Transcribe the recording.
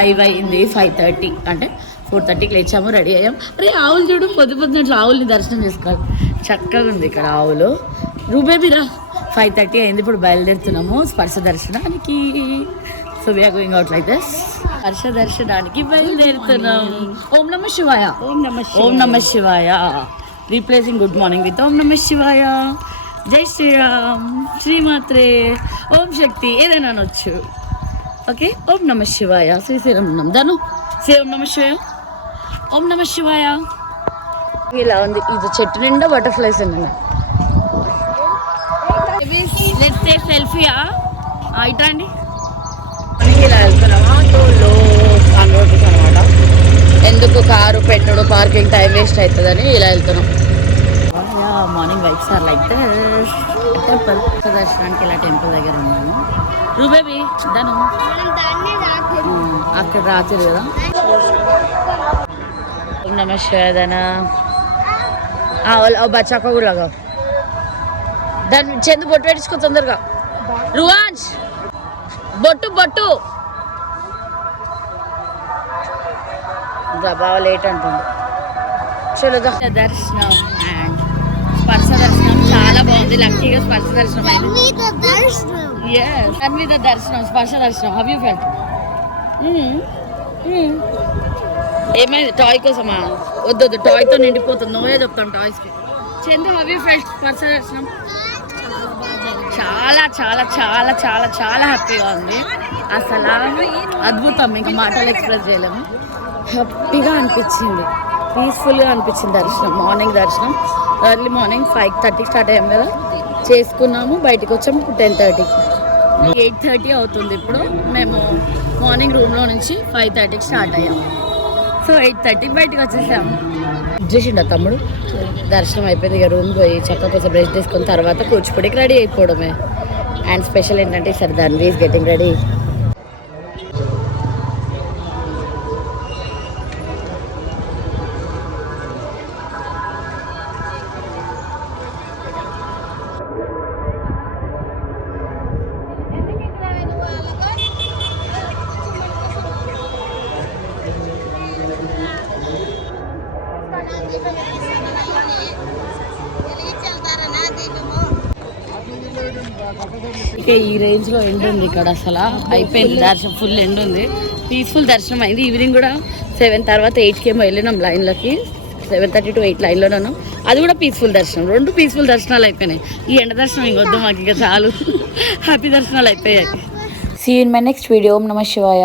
5 అయింది, 5:30 అంటే 4:30కి లేచాము, రెడీ అయ్యాం. అరే ఆవులు చూడు, పొద్దున్నట్లు ఆవుల్ని దర్శనం చేసుకోవాలి, చక్కగా ఉంది ఇక్కడ ఆవులు. రూబేబీరా 5:30 అయింది, ఇప్పుడు బయలుదేరుతున్నాము స్పర్శ దర్శనానికి. So we're going out like this. స్పర్శ దర్శనానికి బయలుదేరుతున్నాం. ఓం నమ శివాయ, ఓం నమ Shivaya. Replacing good morning with Om నమ శివాయ. జై శ్రీరామ్, శ్రీమాత్రే, ఓం శక్తి, ఏదైనా అనొచ్చు. ఓకే, ఓం నమ శివాయ. శ్రీశైలం ఉన్నాం ధను, శ్రీ ఓం నమ శివాయ, ఓం నమ శివాయ. ఇలా ఉంది, ఇది చెట్టు నిండా బటర్ఫ్లైస్ ఉన్నాయి. లెట్స్ టేక్ సెల్ఫీయా, ఇట్రా అండి. ఇలా వెళ్తున్నామా అనమాట, ఎందుకు కారు పెట్టుడు, పార్కింగ్ టైం వేస్ట్ అవుతుందని ఇలా వెళ్తున్నాం. Morning vibes are like this. Temple దర్శనానికి ఇలా టెంపుల్ దగ్గర ఉన్నాను. రూబేబీ ధను అక్కడ రాత్రి కదా. ఓం నమ శివాయ ధన. బచ్చాక కూడా లాగా దాన్ని చెందు బొట్టు పెట్టించుకో తొందరగా. రువాన్స్ బొట్టు బొట్టు బాగా లేట్ అంటుంది. చలో దర్శనం అండ్ స్పర్శ దర్శనం చాలా బాగుంది. లక్కీగా స్పర్శ దర్శనం అయింది. తన్విత దర్శనం, స్పర్శ దర్శనం. Have you felt? ఏమైంది? టాయ్ కోసమా? వద్దు, టాయ్తో నిండిపోతుంది. నువ్వే చెప్తాను టాయ్స్కి. చందు హవ్ యూ ఫెల్ట్ స్పర్శ దర్శనం? చాలా చాలా చాలా చాలా చాలా హ్యాపీగా ఉంది. అసలు అద్భుతం, ఇంకా మాటలు ఎక్స్ప్రెస్ చేయలేము. హ్యాపీగా అనిపించింది, పీస్ఫుల్గా అనిపించింది దర్శనం. మార్నింగ్ దర్శనం ఎర్లీ మార్నింగ్ 5:30 స్టార్ట్ అయ్యాం కదా, చేసుకున్నాము. బయటకు వచ్చాము ఇప్పుడు 10:30. 8:30 అవుతుంది ఇప్పుడు. మేము మార్నింగ్ రూమ్లో నుంచి 5:30కి స్టార్ట్ అయ్యాము. సో 8:30కి బయటకు వచ్చేసాము. చేసిండ తమ్ముడు. దర్శనం అయిపోయింది, ఇక రూమ్ పోయి చక్కగా కొంచెం బ్రష్ చేసుకున్న తర్వాత కూచిపూడికి రెడీ అయిపోవడమే. అండ్ స్పెషల్ ఏంటంటే sir Dhanvi is getting ready. ఇక ఈ రేంజ్ లో ఎండ్ ఉంది ఇక్కడ. అసలు అయిపోయింది దర్శనం, ఫుల్ ఎండ్ ఉంది. పీస్ఫుల్ దర్శనం అయింది. ఈవినింగ్ కూడా 7 తర్వాత 8కి ఏమో వెళ్ళినాం లైన్లకి. 7:30 to 8 లైన్లోనాను. అది కూడా పీస్ఫుల్ దర్శనం. 2 పీస్ఫుల్ దర్శనాలు అయిపోయినాయి. ఈ ఎండ దర్శనం ఇంకొద్దు మాకు, ఇక చాలు. హ్యాపీ దర్శనాలు అయిపోయాయి. See you in my next video. ఓం నమ శివాయ.